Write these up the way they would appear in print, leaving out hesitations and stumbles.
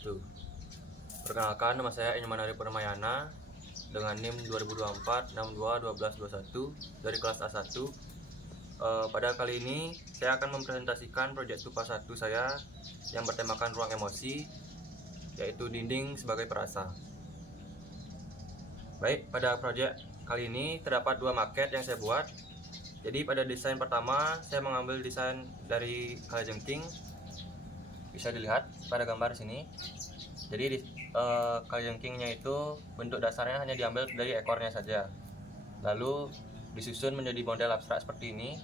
Tuh. Perkenalkan, nama saya Inyoman Ari Permayana dengan NIM 2024-62-1221 dari kelas A1. Pada kali ini saya akan mempresentasikan proyek tugas 1 saya yang bertemakan ruang emosi, yaitu dinding sebagai perasa. Baik, pada proyek kali ini terdapat dua maket yang saya buat. Jadi pada desain pertama saya mengambil desain dari kalajengking, bisa dilihat pada gambar sini. Jadi kalajengkingnya itu bentuk dasarnya hanya diambil dari ekornya saja, lalu disusun menjadi model abstrak seperti ini.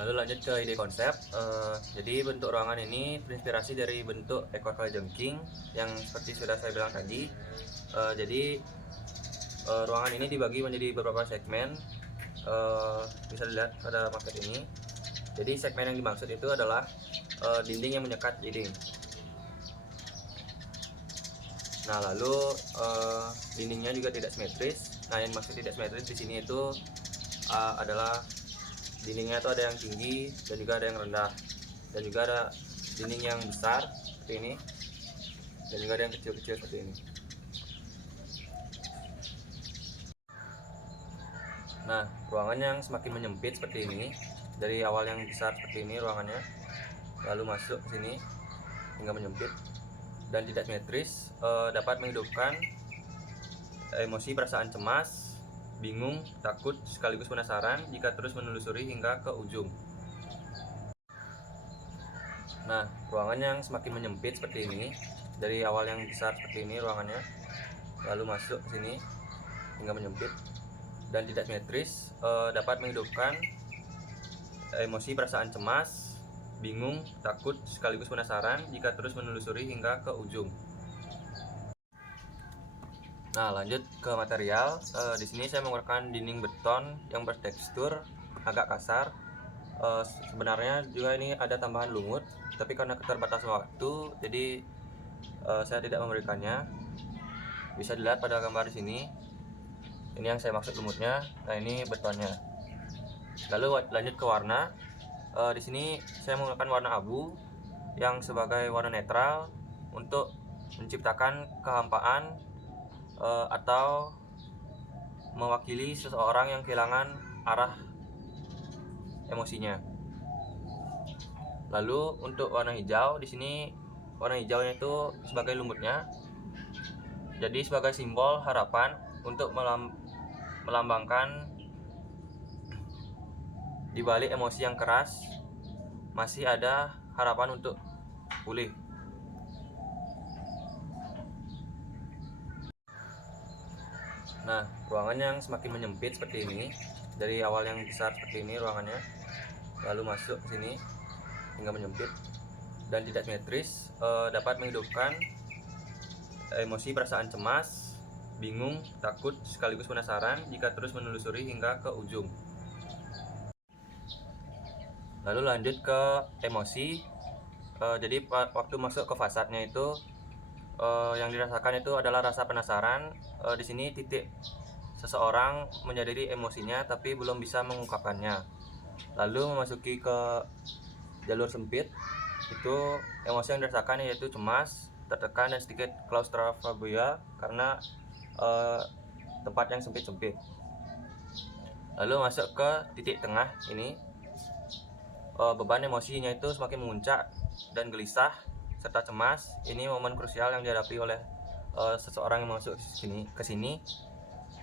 Lalu lanjut ke ide konsep. Jadi bentuk ruangan ini terinspirasi dari bentuk ekor kalajengking yang seperti sudah saya bilang tadi. Jadi ruangan ini dibagi menjadi beberapa segmen. Bisa dilihat pada maket ini. Jadi segmen yang dimaksud itu adalah dinding yang menyekat dinding. Nah, lalu dindingnya juga tidak simetris. Nah, yang maksud tidak simetris di sini itu adalah dindingnya itu ada yang tinggi dan juga ada yang rendah, dan juga ada dinding yang besar seperti ini, dan juga ada yang kecil-kecil seperti ini. Nah, ruangan yang semakin menyempit seperti ini, dari awal yang besar seperti ini ruangannya, lalu masuk ke sini hingga menyempit dan tidak simetris, dapat menghidupkan emosi perasaan cemas, bingung, takut, sekaligus penasaran jika terus menelusuri hingga ke ujung. Nah, ruangan yang semakin menyempit seperti ini, dari awal yang besar seperti ini ruangannya, lalu masuk ke sini hingga menyempit dan tidak simetris, dapat menghidupkan emosi perasaan cemas, bingung, takut, sekaligus penasaran jika terus menelusuri hingga ke ujung. Nah, lanjut ke material. Di sini saya menggunakan dinding beton yang bertekstur agak kasar. Sebenarnya juga ini ada tambahan lumut, tapi karena keterbatasan waktu, jadi saya tidak memberikannya. Bisa dilihat pada gambar di sini. Ini yang saya maksud lumutnya. Nah, ini betonnya. Lalu lanjut ke warna. Di sini saya menggunakan warna abu yang sebagai warna netral untuk menciptakan kehampaan atau mewakili seseorang yang kehilangan arah emosinya. Lalu untuk warna hijau, di sini warna hijaunya itu sebagai lumutnya, jadi sebagai simbol harapan untuk melambangkan di balik emosi yang keras masih ada harapan untuk pulih. Nah, ruangan yang semakin menyempit seperti ini, dari awal yang besar seperti ini ruangannya, lalu masuk ke sini hingga menyempit dan tidak simetris, dapat menghidupkan emosi perasaan cemas, bingung, takut, sekaligus penasaran jika terus menelusuri hingga ke ujung. Lalu lanjut ke emosi. Jadi waktu masuk ke fasadnya itu yang dirasakan itu adalah rasa penasaran. Di sini titik seseorang menyadari emosinya tapi belum bisa mengungkapkannya. Lalu memasuki ke jalur sempit, itu emosi yang dirasakan yaitu cemas, tertekan, dan sedikit claustrophobia karena tempat yang sempit-sempit. Lalu masuk ke titik tengah ini, beban emosinya itu semakin memuncak dan gelisah serta cemas. Ini momen krusial yang dihadapi oleh seseorang yang masuk ke sini,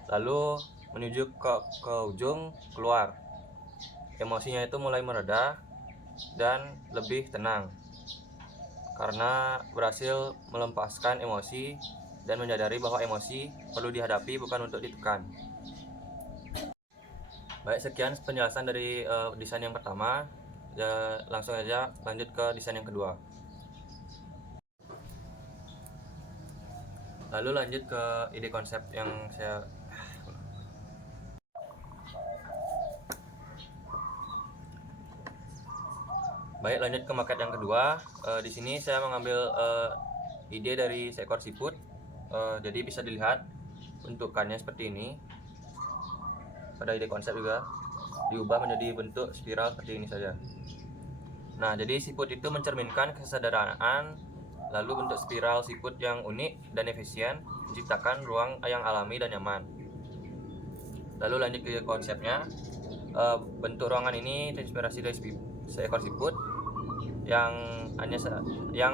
lalu menuju ke ujung keluar. Emosinya itu mulai mereda dan lebih tenang karena berhasil melepaskan emosi dan menyadari bahwa emosi perlu dihadapi, bukan untuk ditekan. Baik, sekian penjelasan dari desain yang pertama. Langsung aja lanjut ke desain yang kedua. Lalu lanjut ke ide konsep yang saya lanjut ke maket yang kedua. Di sini saya mengambil ide dari seekor siput Jadi bisa dilihat bentukannya seperti ini. Pada ide konsep juga diubah menjadi bentuk spiral seperti ini saja. Nah, jadi siput itu mencerminkan kesederhanaan, lalu bentuk spiral siput yang unik dan efisien menciptakan ruang yang alami dan nyaman. Lalu lanjut ke konsepnya. Bentuk ruangan ini terinspirasi dari seekor siput yang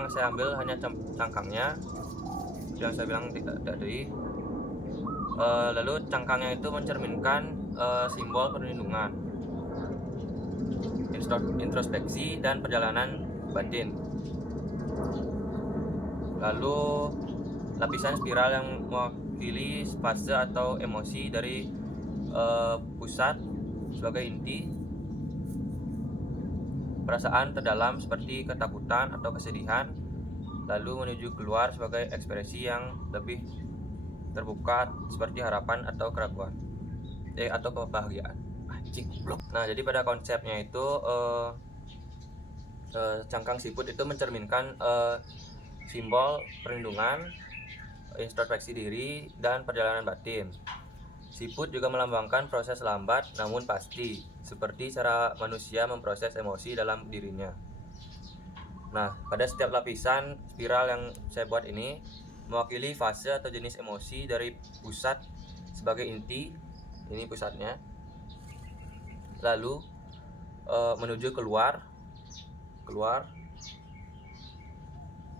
saya ambil hanya cangkangnya, yang saya bilang tadi. Lalu cangkangnya itu mencerminkan simbol perlindungan, introspeksi, dan perjalanan batin. Lalu lapisan spiral yang mewakili fase atau emosi dari pusat sebagai inti, perasaan terdalam seperti ketakutan atau kesedihan, lalu menuju keluar sebagai ekspresi yang lebih terbuka seperti harapan atau keraguan atau kebahagiaan. Nah, jadi pada konsepnya itu cangkang siput itu mencerminkan simbol perlindungan, introspeksi diri, dan perjalanan batin. Siput juga melambangkan proses lambat namun pasti, seperti cara manusia memproses emosi dalam dirinya. Nah, pada setiap lapisan spiral yang saya buat ini mewakili fase atau jenis emosi dari pusat sebagai inti, ini pusatnya, lalu menuju keluar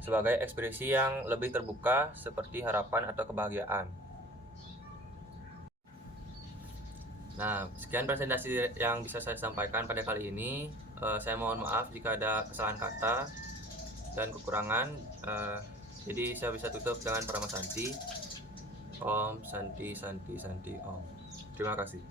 sebagai ekspresi yang lebih terbuka seperti harapan atau kebahagiaan. Nah, sekian presentasi yang bisa saya sampaikan pada kali ini. Saya mohon maaf jika ada kesalahan kata dan kekurangan. Jadi saya bisa tutup dengan Parama Santi. Om Santi Santi Santi Om. Terima kasih.